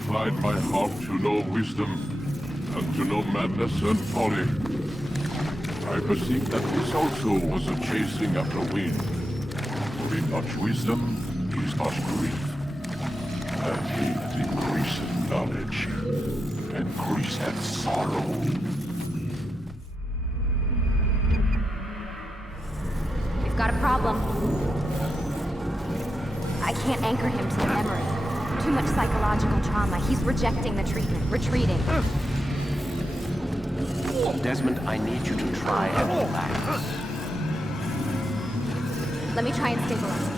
inclined my heart to know wisdom, and to know madness and folly. I perceived that this also was a chasing after wind. For in much wisdom is much grief. And he that increaseth knowledge increaseth sorrow. We've got a problem. I can't anchor him to the memory. Too much psychological trauma. He's rejecting the treatment, retreating. Desmond, I need you to try and relax. Let me try and stabilize.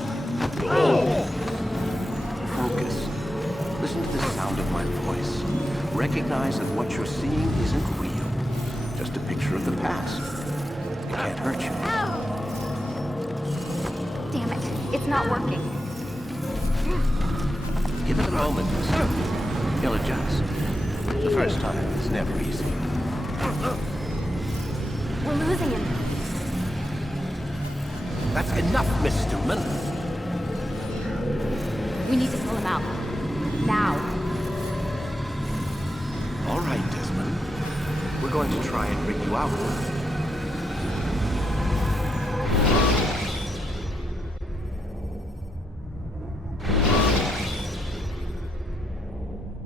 Focus. Listen to the sound of my voice. Recognize that what you're seeing isn't real. Just a picture of the past. It can't hurt you. Ow! Damn it. It's not working. Give it a moment. He'll adjust. The first time is never easy. We're losing him. That's enough, Miss Stillman. We need to pull him out. Now. All right, Desmond. We're going to try and bring you out.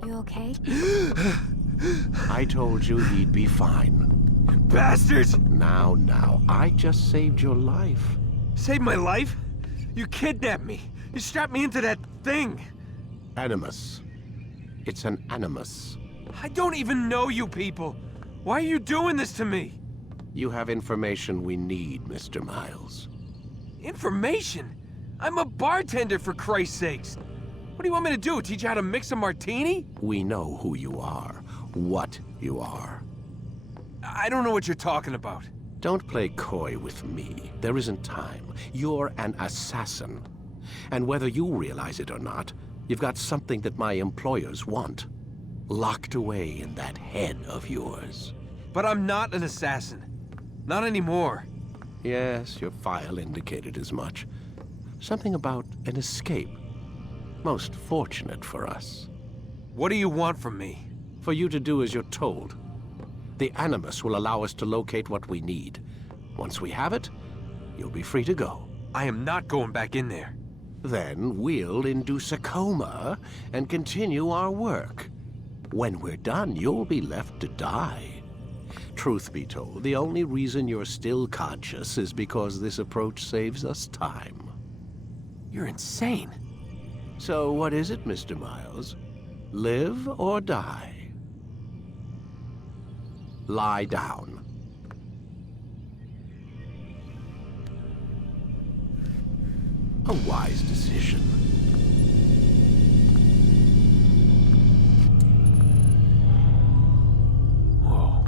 You okay? I told you he'd be fine. Bastards! Now, I just saved your life. Saved my life? You kidnapped me. You strapped me into that thing. Animus. It's an animus. I don't even know you people. Why are you doing this to me? You have information we need, Mr. Miles. Information? I'm a bartender, for Christ's sakes. What do you want me to do? Teach you how to mix a martini? We know who you are, what you are. I don't know what you're talking about. Don't play coy with me. There isn't time. You're an assassin. And whether you realize it or not, you've got something that my employers want. Locked away in that head of yours. But I'm not an assassin. Not anymore. Yes, your file indicated as much. Something about an escape. Most fortunate for us. What do you want from me? For you to do as you're told. The Animus will allow us to locate what we need. Once we have it, you'll be free to go. I am not going back in there. Then we'll induce a coma and continue our work. When we're done, you'll be left to die. Truth be told, the only reason you're still conscious is because this approach saves us time. You're insane. So what is it, Mr. Miles? Live or die? Lie down. A wise decision. Whoa.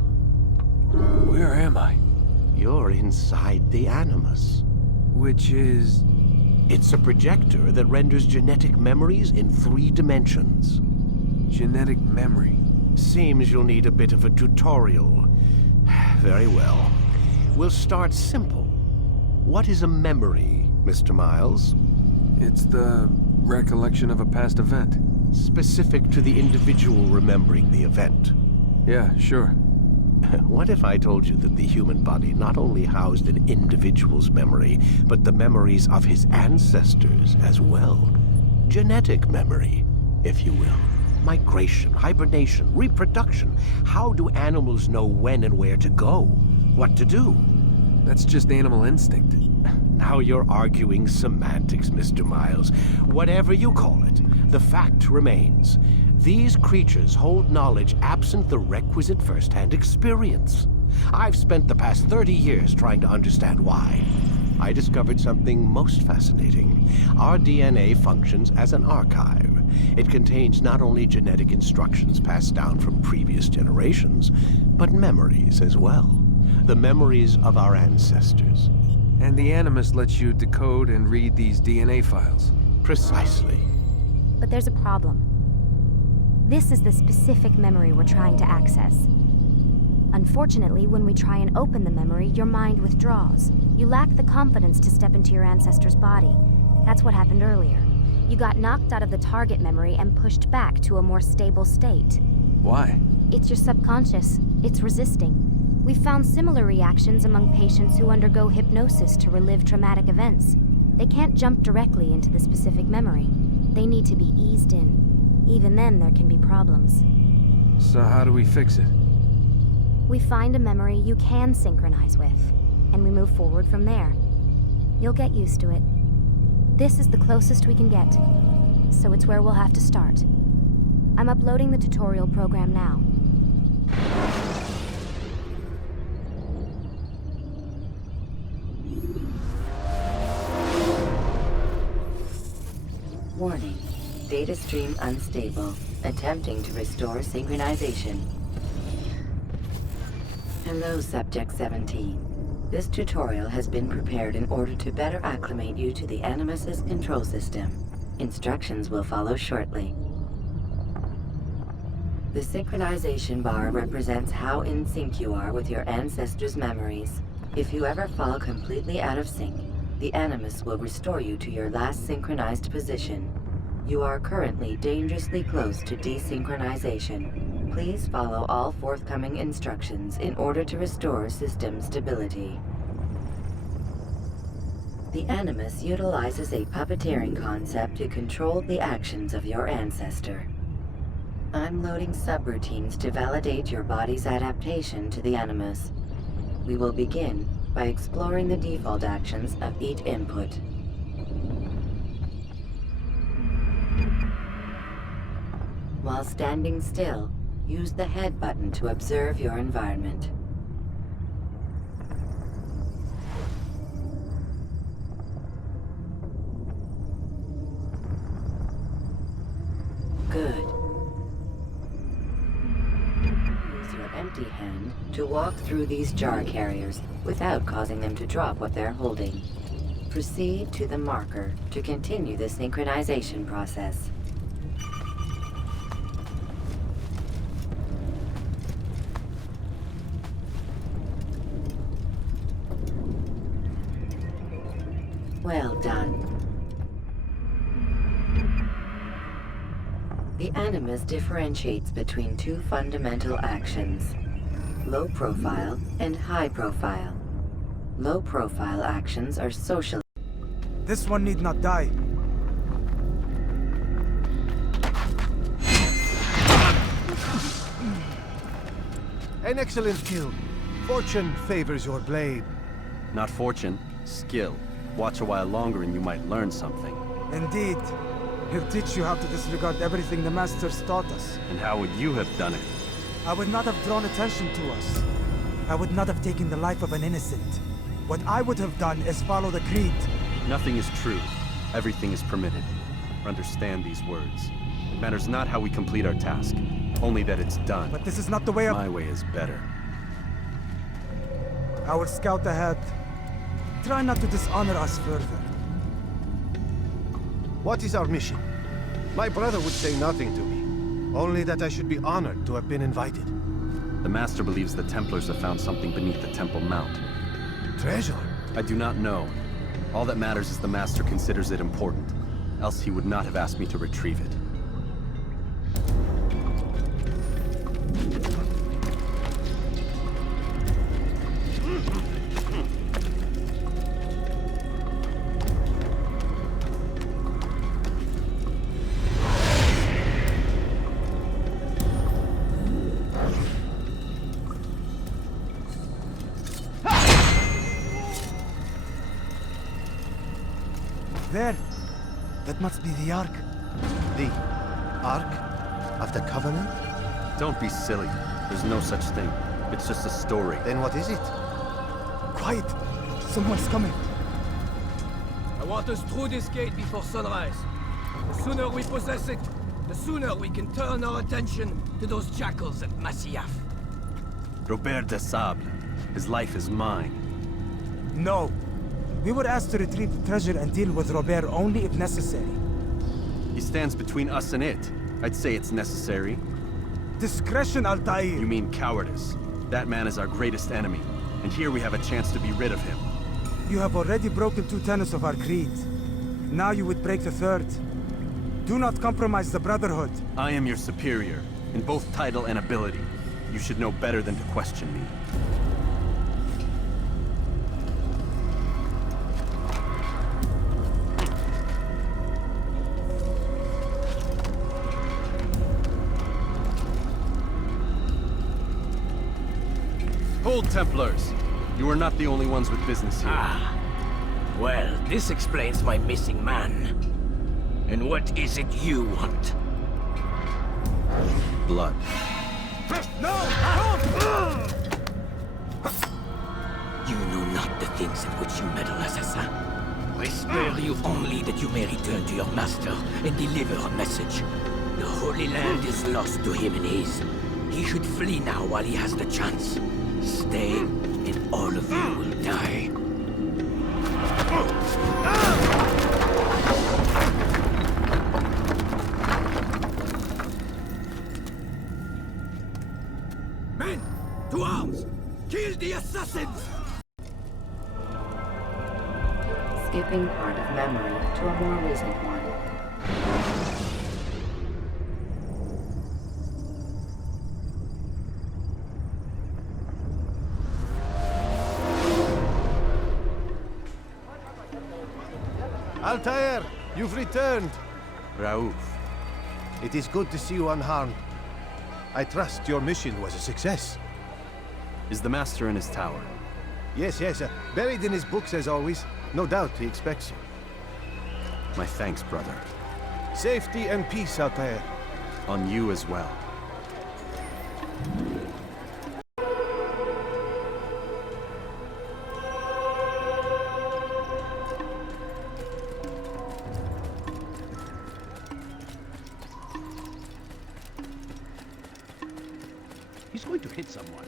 Where am I? You're inside the Animus. Which is... It's a projector that renders genetic memories in 3 dimensions. genetic memory. Seems you'll need a bit of a tutorial. Very well. We'll start simple. What is a memory, Mr. Miles? It's the recollection of a past event. Specific to the individual remembering the event. Yeah, sure. What if I told you that the human body not only housed an individual's memory, but the memories of his ancestors as well? Genetic memory, if you will. Migration, hibernation, reproduction. How do animals know when and where to go? What to do? That's just animal instinct. Now you're arguing semantics, Mr. Miles. Whatever you call it, the fact remains. These creatures hold knowledge absent the requisite first-hand experience. I've spent the past 30 years trying to understand why. I discovered something most fascinating. Our DNA functions as an archive. It contains not only genetic instructions passed down from previous generations, but memories as well. The memories of our ancestors. And the Animus lets you decode and read these DNA files. Precisely. But there's a problem. This is the specific memory we're trying to access. Unfortunately, when we try and open the memory, your mind withdraws. You lack the confidence to step into your ancestor's body. That's what happened earlier. You got knocked out of the target memory and pushed back to a more stable state. Why? It's your subconscious. It's resisting. We've found similar reactions among patients who undergo hypnosis to relive traumatic events. They can't jump directly into the specific memory. They need to be eased in. Even then, there can be problems. So how do we fix it? We find a memory you can synchronize with, and we move forward from there. You'll get used to it. This is the closest we can get, so it's where we'll have to start. I'm uploading the tutorial program now. Warning. Data stream unstable. Attempting to restore synchronization. Hello, Subject 17. This tutorial has been prepared in order to better acclimate you to the Animus's control system. Instructions will follow shortly. The synchronization bar represents how in sync you are with your ancestors' memories. If you ever fall completely out of sync, the Animus will restore you to your last synchronized position. You are currently dangerously close to desynchronization. Please follow all forthcoming instructions in order to restore system stability. The Animus utilizes a puppeteering concept to control the actions of your ancestor. I'm loading subroutines to validate your body's adaptation to the Animus. We will begin by exploring the default actions of each input. While standing still, use the head button to observe your environment. Good. Use your empty hand to walk through these jar carriers without causing them to drop what they're holding. Proceed to the marker to continue the synchronization process. Well done. The Animus differentiates between two fundamental actions: low profile and high profile. Low profile actions are social. This one need not die. An excellent kill. Fortune favors your blade. Not fortune, skill. Watch a while longer and you might learn something. Indeed. He'll teach you how to disregard everything the Masters taught us. And how would you have done it? I would not have drawn attention to us. I would not have taken the life of an innocent. What I would have done is follow the creed. Nothing is true. Everything is permitted. Understand these words. It matters not how we complete our task, only that it's done. But this is not the way of... My way is better. I will scout ahead. Try not to dishonor us further. What is our mission? My brother would say nothing to me. Only that I should be honored to have been invited. The Master believes the Templars have found something beneath the Temple Mount. Treasure? I do not know. All that matters is the Master considers it important. Else he would not have asked me to retrieve it. There. That must be the Ark. The Ark of the Covenant? Don't be silly. There's no such thing. It's just a story. Then what is it? Quiet. Someone's coming. I want us through this gate before sunrise. The sooner we possess it, the sooner we can turn our attention to those jackals at Masyaf. Robert de Sable. His life is mine. No. We were asked to retrieve the treasure and deal with Robert only if necessary. He stands between us and it. I'd say it's necessary. Discretion, Altair. You mean cowardice. That man is our greatest enemy, and here we have a chance to be rid of him. You have already broken 2 tenets of our creed. Now you would break the 3rd. Do not compromise the Brotherhood. I am your superior, in both title and ability. You should know better than to question me. Hold, Templars! You are not the only ones with business here. Ah. Well, this explains my missing man. And what is it you want? Blood. No! You know not the things in which you meddle, assassin. I spare you only that you may return to your master and deliver a message. The Holy Land is lost to him and his. He should flee now while he has the chance. Stay, and all of you will die. Men, to arms! Kill the assassins! Skipping part of memory to a more recent one. Altair, you've returned. Raouf. It is good to see you unharmed. I trust your mission was a success. Is the Master in his tower? Yes, buried in his books as always. No doubt he expects you. My thanks, brother. Safety and peace, Altair. On you as well. He's going to hit someone.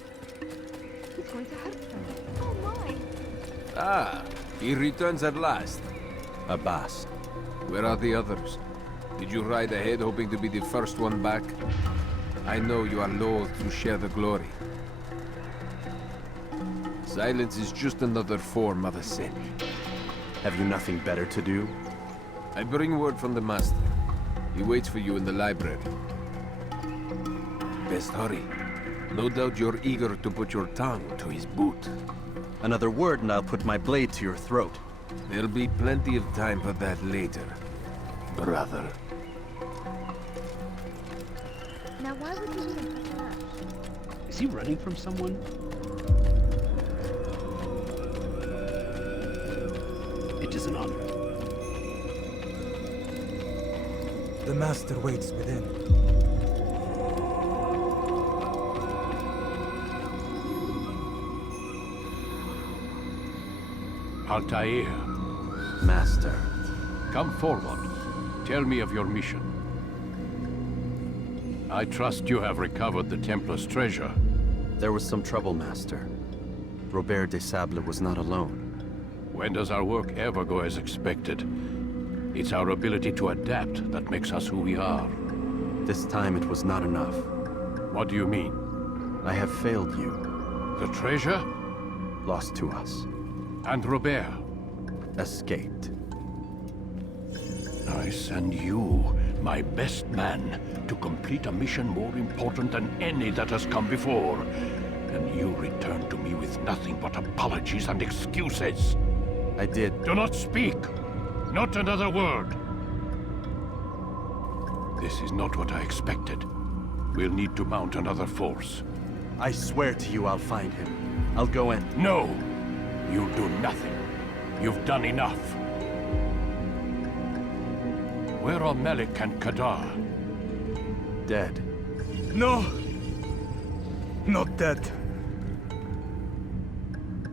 He's going to hurt them. Oh my! Ah, he returns at last. Abbas. Where are the others? Did you ride ahead hoping to be the first one back? I know you are loath to share the glory. Silence is just another form of a sin. Have you nothing better to do? I bring word from the Master. He waits for you in the library. Best hurry. No doubt you're eager to put your tongue to his boot. Another word and I'll put my blade to your throat. There'll be plenty of time for that later, brother. Now why would you leave him such a rush? Is he running from someone? It is an honor. The Master waits within. Altair, Master. come forward. Tell me of your mission. I trust you have recovered the Templar's treasure. There was some trouble, Master. Robert de Sable was not alone. When does our work ever go as expected? It's our ability to adapt that makes us who we are. This time it was not enough. What do you mean? I have failed you. The treasure? Lost to us. And Robert? Escaped. I send you, my best man, to complete a mission more important than any that has come before. And you return to me with nothing but apologies and excuses. I did. Do not speak! Not another word! This is not what I expected. We'll need to mount another force. I swear to you I'll find him. I'll go in. No! You'll do nothing. You've done enough. Where are Melik and Kadar? Dead. No! Not dead.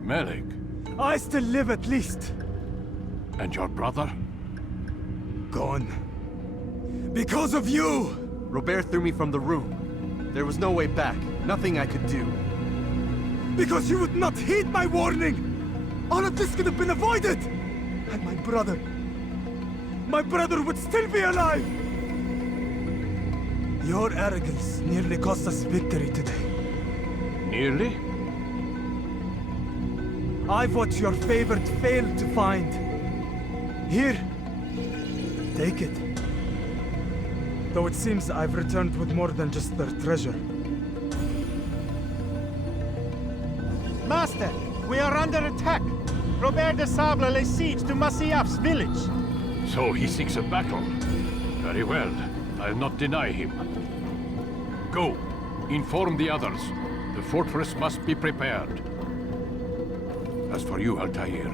Melik? I still live at least. And your brother? Gone. Because of you! Robert threw me from the room. There was no way back. Nothing I could do. Because you would not heed my warning! All of this could have been avoided! And my brother would still be alive! Your arrogance nearly cost us victory today. Nearly? I've what your favorite failed to find. Here, take it. Though it seems I've returned with more than just their treasure. Master, we are under attack. Robert de Sable lays siege to Masyaf's village. So he seeks a battle. Very well. I'll not deny him. Go. Inform the others. The fortress must be prepared. As for you, Altair,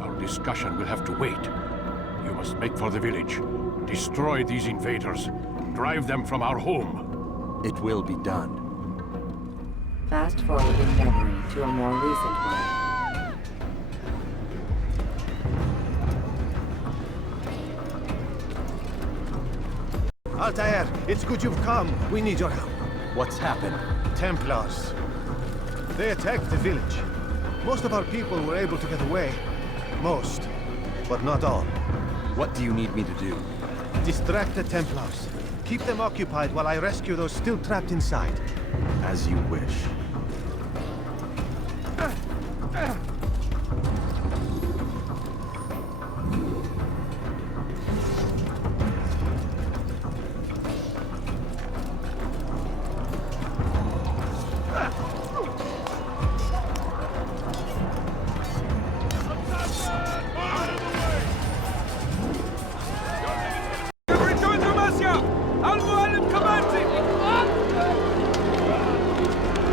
our discussion will have to wait. You must make for the village. Destroy these invaders. Drive them from our home. It will be done. Fast forward in memory to a more recent one. Altair, it's good you've come. We need your help. What's happened? Templars. They attacked the village. Most of our people were able to get away. Most, but not all. What do you need me to do? Distract the Templars. Keep them occupied while I rescue those still trapped inside. As you wish.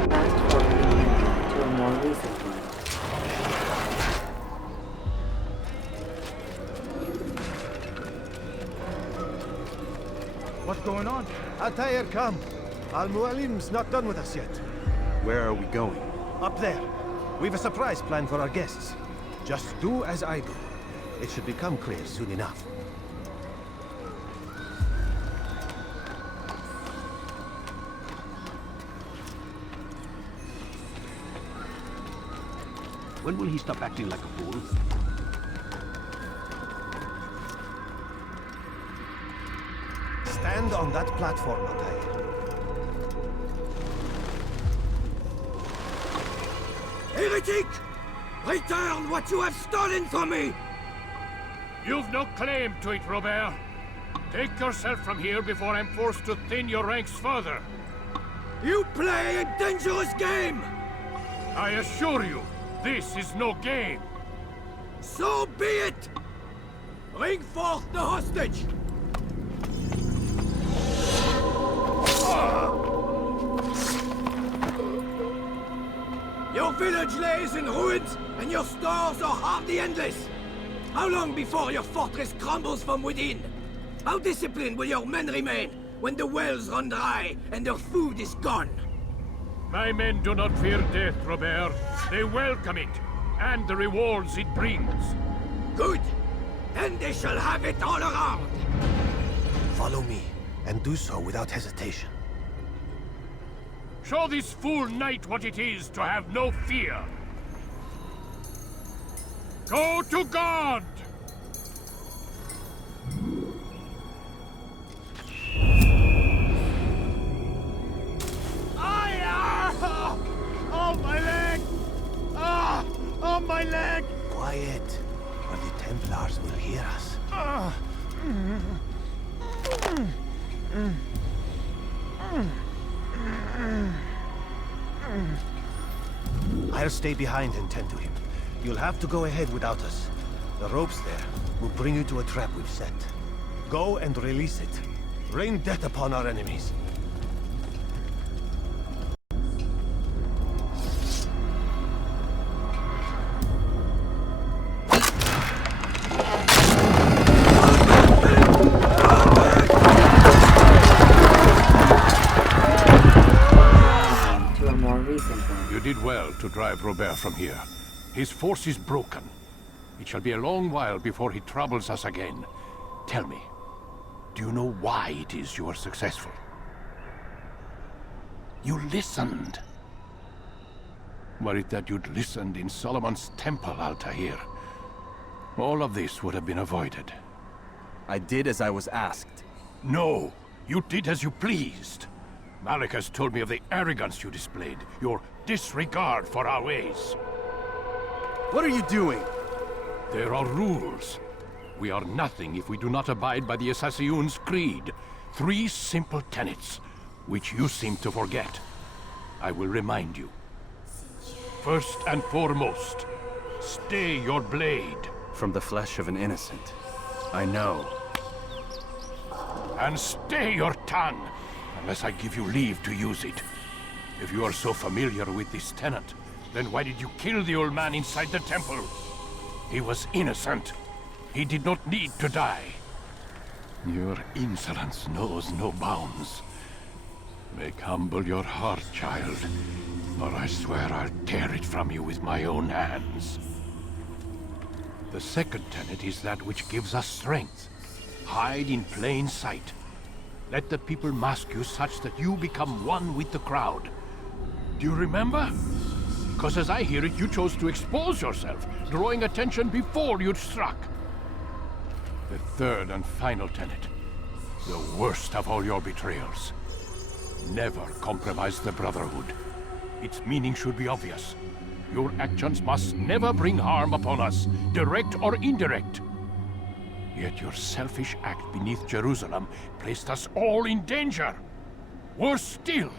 Fast forward in memory to a more recent one. What's going on? Altair, come. Al-Mualim's not done with us yet. Where are we going? Up there. We've a surprise plan for our guests. Just do as I do. It should become clear soon enough. When will he stop acting like a fool? Stand on that platform, Altair. Heretic! Return what you have stolen from me! You've no claim to it, Robert. Take yourself from here before I'm forced to thin your ranks further. You play a dangerous game! I assure you, this is no game. So be it! Bring forth the hostage! Your village lays in ruins, and your stores are hardly endless. How long before your fortress crumbles from within? How disciplined will your men remain when the wells run dry and their food is gone? My men do not fear death, Robert. They welcome it, and the rewards it brings. Good! Then they shall have it all around! Follow me, and do so without hesitation. Show this fool knight what it is to have no fear. Go to God! Oh, my leg! Oh, my leg! Quiet, or the Templars will hear us. I'll stay behind and tend to him. You'll have to go ahead without us. The ropes there will bring you to a trap we've set. Go and release it. Rain death upon our enemies. You did well to drive Robert from here. His force is broken. It shall be a long while before he troubles us again. Tell me, do you know why it is you are successful? You listened. Were it that you'd listened in Solomon's temple, Altair, all of this would have been avoided. I did as I was asked. No, you did as you pleased. Malik has told me of the arrogance you displayed, your disregard for our ways. What are you doing? There are rules. We are nothing if we do not abide by the Assassin's creed. 3 simple tenets, which you seem to forget. I will remind you. First and foremost, stay your blade. From the flesh of an innocent. I know. And stay your tongue, unless I give you leave to use it. If you are so familiar with this tenet, then why did you kill the old man inside the temple? He was innocent. He did not need to die. Your insolence knows no bounds. Make humble your heart, child, or I swear I'll tear it from you with my own hands. The second tenet is that which gives us strength. Hide in plain sight. Let the people mask you such that you become one with the crowd. Do you remember? Because as I hear it, you chose to expose yourself, drawing attention before you'd struck. The third and final tenet. The worst of all your betrayals. Never compromise the Brotherhood. Its meaning should be obvious. Your actions must never bring harm upon us, direct or indirect. Yet your selfish act beneath Jerusalem placed us all in danger. Worse still,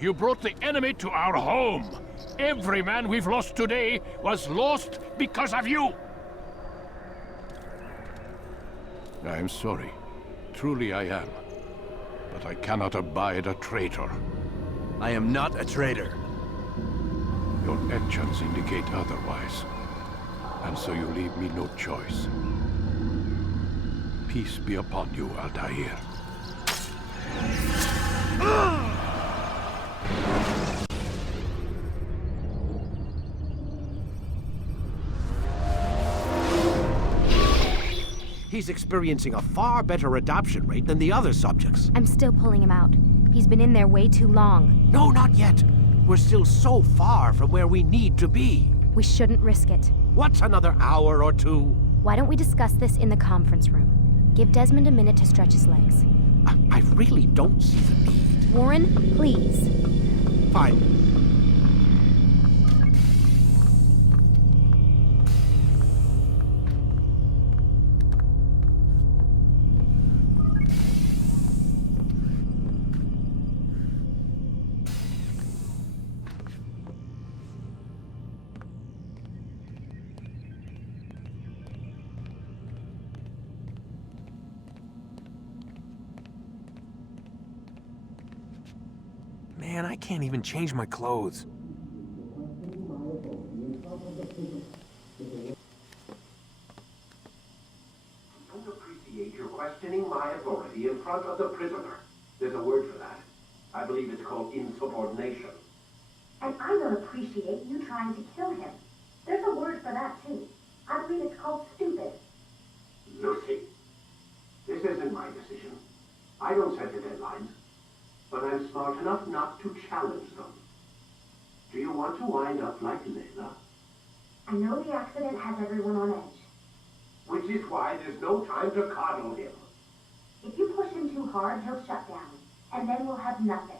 you brought the enemy to our home. Every man we've lost today was lost because of you. I am sorry. Truly I am. But I cannot abide a traitor. I am not a traitor. Your actions indicate otherwise. And so you leave me no choice. Peace be upon you, Altair. He's experiencing a far better adoption rate than the other subjects. I'm still pulling him out. He's been in there way too long. No, not yet. We're still so far from where we need to be. We shouldn't risk it. What's another hour or two? Why don't we discuss this in the conference room? Give Desmond a minute to stretch his legs. I really don't see the need. Warren, please. Fine. Man, I can't even change my clothes. I don't appreciate your questioning my authority in front of the prisoner. There's a word for that. I believe it's called insubordination. And I don't appreciate you trying to kill him. There's a word for that, too. I believe it's called stupid. Lucy, this isn't my decision. I don't set the deadlines. But I'm smart enough not to challenge them. Do you want to wind up like Layla? I know the accident has everyone on edge. Which is why there's no time to coddle him. If you push him too hard, he'll shut down. And then we'll have nothing.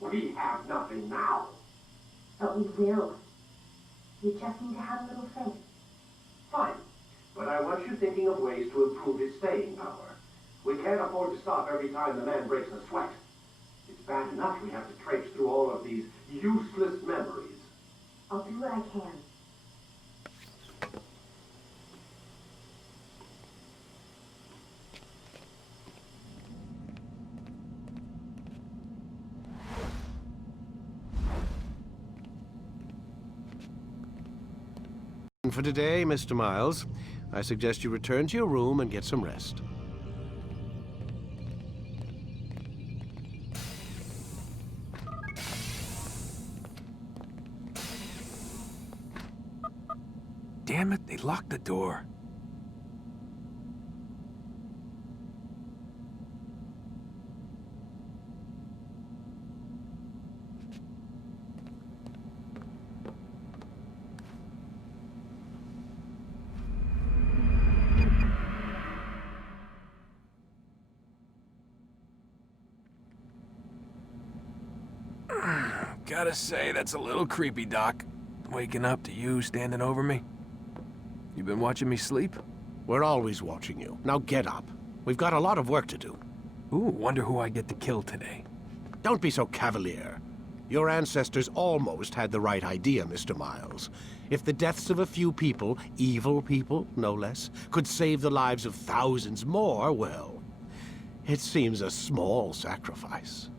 We have nothing now. But we will. You just need to have a little faith. Fine. But I want you thinking of ways to improve his staying power. We can't afford to stop every time the man breaks a sweat. It's bad enough we have to traipse through all of these useless memories. I'll do what I can. For today, Mr. Miles, I suggest you return to your room and get some rest. Damn it, they locked the door. Gotta say, that's a little creepy, Doc. Waking up to you standing over me. You been watching me sleep? We're always watching you. Now get up. We've got a lot of work to do. Ooh, wonder who I get to kill today. Don't be so cavalier. Your ancestors almost had the right idea, Mr. Miles. If the deaths of a few people, evil people, no less, could save the lives of thousands more, well, it seems a small sacrifice.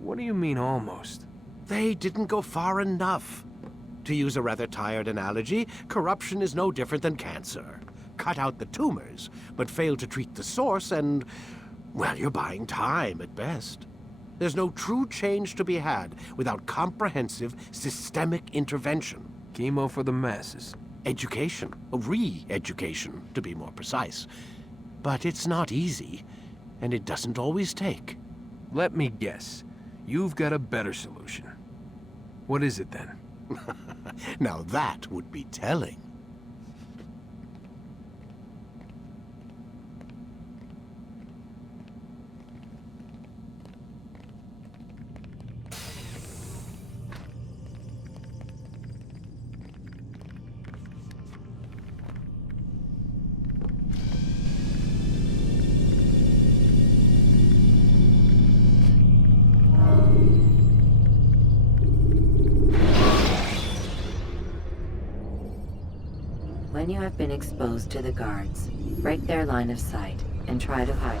What do you mean, almost? They didn't go far enough. To use a rather tired analogy, corruption is no different than cancer. Cut out the tumors, but fail to treat the source and, well, you're buying time at best. There's no true change to be had without comprehensive, systemic intervention. Chemo for the masses. Education. Re-education, to be more precise. But it's not easy, and it doesn't always take. Let me guess. You've got a better solution. What is it, then? Now that would be telling. When you have been exposed to the guards, break their line of sight and try to hide.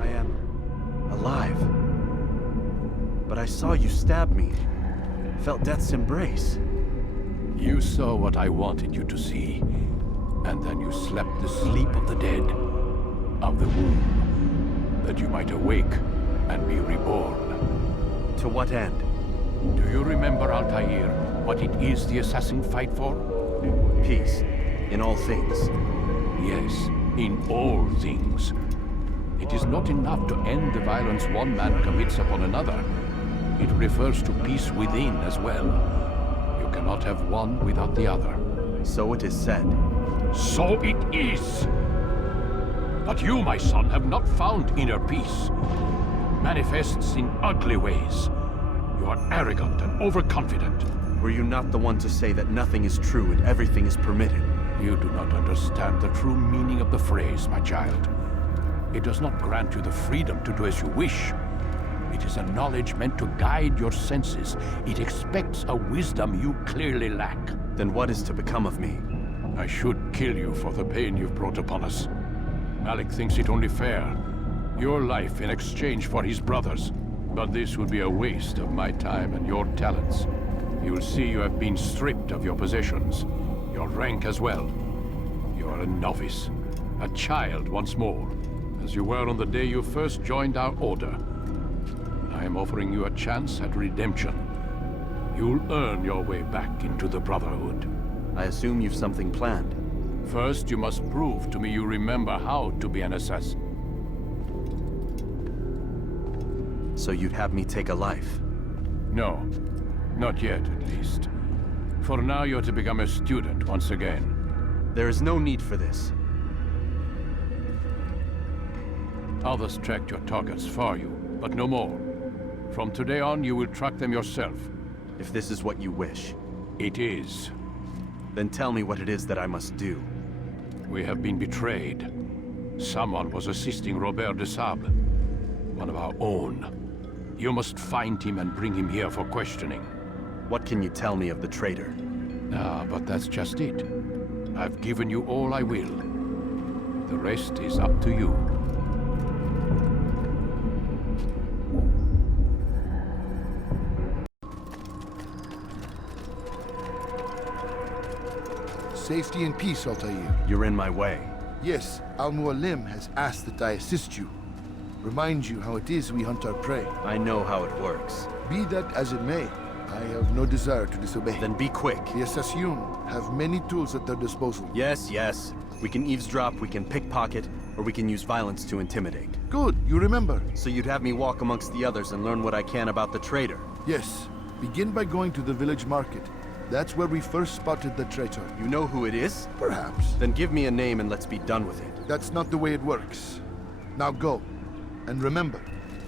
I am alive. But I saw you stab me. Felt death's embrace. You saw what I wanted you to see, and then you slept the sleep of the dead, of the womb, that you might awake and be reborn. To what end? Do you remember, Altair, what it is the assassin fight for? Peace. In all things. Yes, in all things. It is not enough to end the violence one man commits upon another. It refers to peace within as well. You cannot have one without the other. So it is said. So it is! But you, my son, have not found inner peace. Manifests in ugly ways. You are arrogant and overconfident. Were you not the one to say that nothing is true and everything is permitted? You do not understand the true meaning of the phrase, my child. It does not grant you the freedom to do as you wish. It is a knowledge meant to guide your senses. It expects a wisdom you clearly lack. Then what is to become of me? I should kill you for the pain you've brought upon us. Malik thinks it only fair. Your life in exchange for his brother's. But this would be a waste of my time and your talents. You will see you have been stripped of your possessions, your rank as well. You are a novice, a child once more, as you were on the day you first joined our order. I am offering you a chance at redemption. You'll earn your way back into the Brotherhood. I assume you've something planned. First, you must prove to me you remember how to be an assassin. So you'd have me take a life? No. Not yet, at least. For now, you're to become a student once again. There is no need for this. Others tracked your targets for you, but no more. From today on, you will track them yourself. If this is what you wish. It is. Then tell me what it is that I must do. We have been betrayed. Someone was assisting Robert de Sable, one of our own. You must find him and bring him here for questioning. What can you tell me of the traitor? Ah, but that's just it. I've given you all I will. The rest is up to you. Safety and peace, Altair. You're in my way. Yes, Al-Mualim has asked that I assist you. Remind you how it is we hunt our prey. I know how it works. Be that as it may, I have no desire to disobey. Then be quick. The Assassin have many tools at their disposal. Yes, yes. We can eavesdrop, we can pickpocket, or we can use violence to intimidate. Good, you remember. So you'd have me walk amongst the others and learn what I can about the traitor? Yes. Begin by going to the village market. That's where we first spotted the traitor. You know who it is? Perhaps. Then give me a name and let's be done with it. That's not the way it works. Now go. And remember,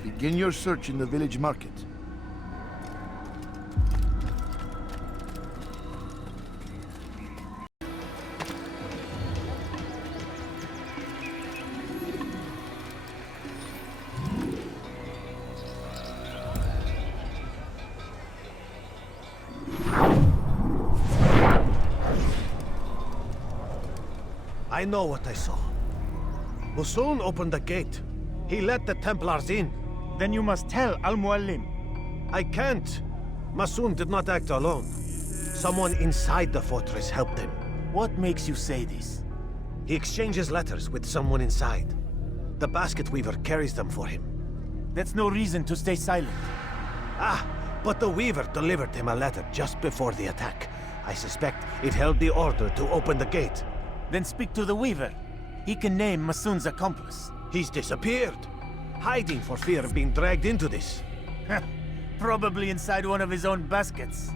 begin your search in the village market. I know what I saw. Musun opened the gate. He let the Templars in. Then you must tell Al-Mualim. I can't. Musun did not act alone. Someone inside the fortress helped him. What makes you say this? He exchanges letters with someone inside. The basket weaver carries them for him. That's no reason to stay silent. Ah, but the weaver delivered him a letter just before the attack. I suspect it held the order to open the gate. Then speak to the weaver. He can name Masun's accomplice. He's disappeared. Hiding for fear of being dragged into this. Probably inside one of his own baskets.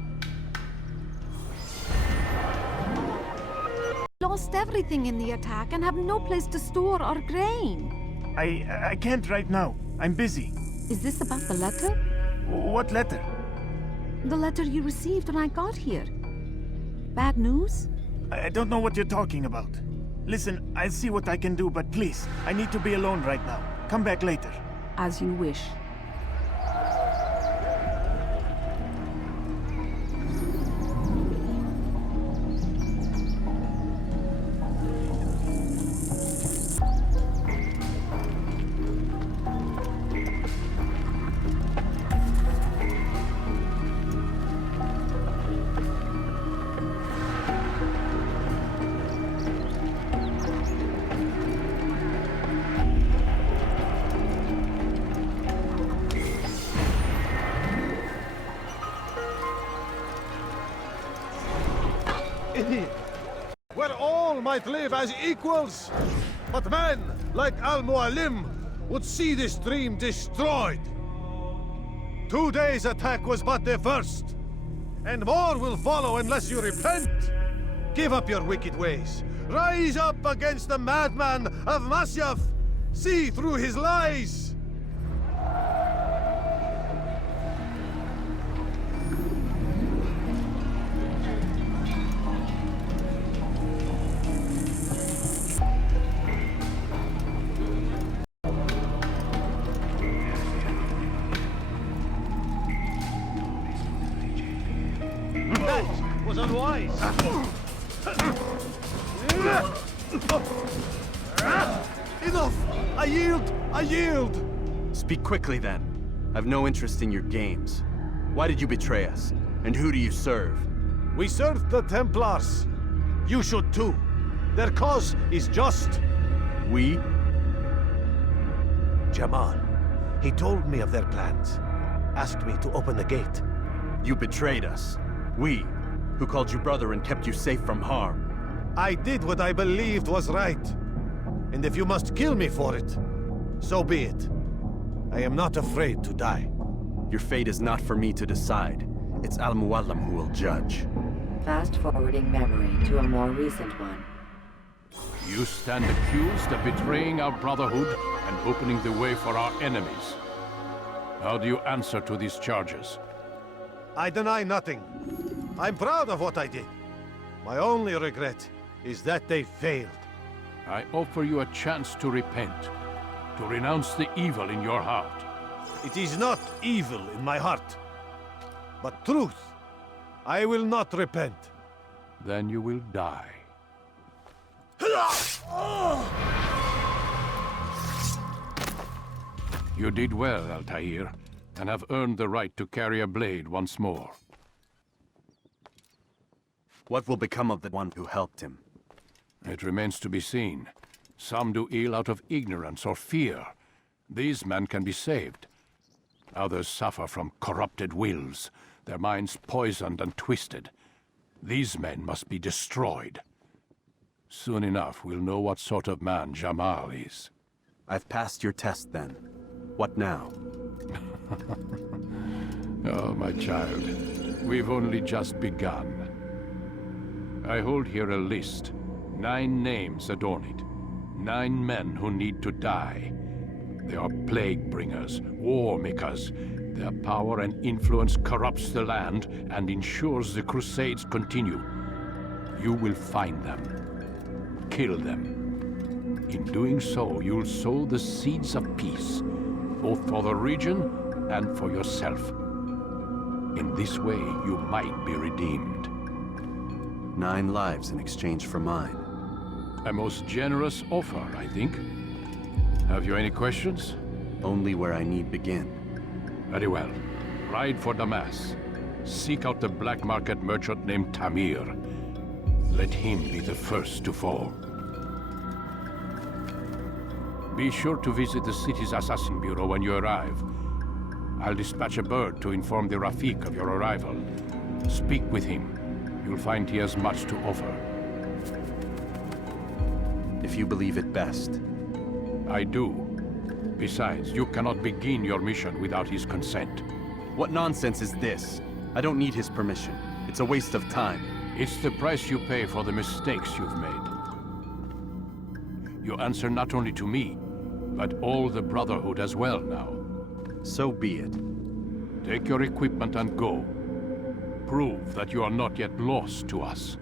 Lost everything in the attack and have no place to store our grain. I can't right now. I'm busy. Is this about the letter? What letter? The letter you received when I got here. Bad news? I don't know what you're talking about. Listen, I'll see what I can do, but please, I need to be alone right now. Come back later. As you wish. Where all might live as equals. But men like Al-Mualim would see this dream destroyed. Today's attack was but the first. And more will follow unless you repent. Give up your wicked ways. Rise up against the madman of Masyaf. See through his lies. That was unwise. Enough! I yield! I yield! Speak quickly, then. I've no interest in your games. Why did you betray us? And who do you serve? We serve the Templars. You should too. Their cause is just. We? Jamal. He told me of their plans. Asked me to open the gate. You betrayed us. We, who called you brother and kept you safe from harm. I did what I believed was right. And if you must kill me for it, so be it. I am not afraid to die. Your fate is not for me to decide. It's Al-Mualim who will judge. Fast-forwarding memory to a more recent one. You stand accused of betraying our Brotherhood and opening the way for our enemies. How do you answer to these charges? I deny nothing. I'm proud of what I did. My only regret is that they failed. I offer you a chance to repent, to renounce the evil in your heart. It is not evil in my heart, but truth. I will not repent. Then you will die. You did well, Altair, and have earned the right to carry a blade once more. What will become of the one who helped him? It remains to be seen. Some do ill out of ignorance or fear. These men can be saved. Others suffer from corrupted wills, their minds poisoned and twisted. These men must be destroyed. Soon enough, we'll know what sort of man Jamal is. I've passed your test, then. What now? Oh, my child. We've only just begun. I hold here a list. 9 names adorn it. 9 men who need to die. They are plague bringers, war makers. Their power and influence corrupts the land and ensures the Crusades continue. You will find them. Kill them. In doing so, you'll sow the seeds of peace, both for the region and for yourself. In this way, you might be redeemed. 9 lives in exchange for mine. A most generous offer, I think. Have you any questions? Only where I need begin. Very well. Ride for Damas. Seek out the black market merchant named Tamir. Let him be the first to fall. Be sure to visit the city's assassin bureau when you arrive. I'll dispatch a bird to inform the Rafik of your arrival. Speak with him. You'll find he has much to offer. If you believe it best. I do. Besides, you cannot begin your mission without his consent. What nonsense is this? I don't need his permission. It's a waste of time. It's the price you pay for the mistakes you've made. You answer not only to me, but all the Brotherhood as well now. So be it. Take your equipment and go. Prove that you are not yet lost to us.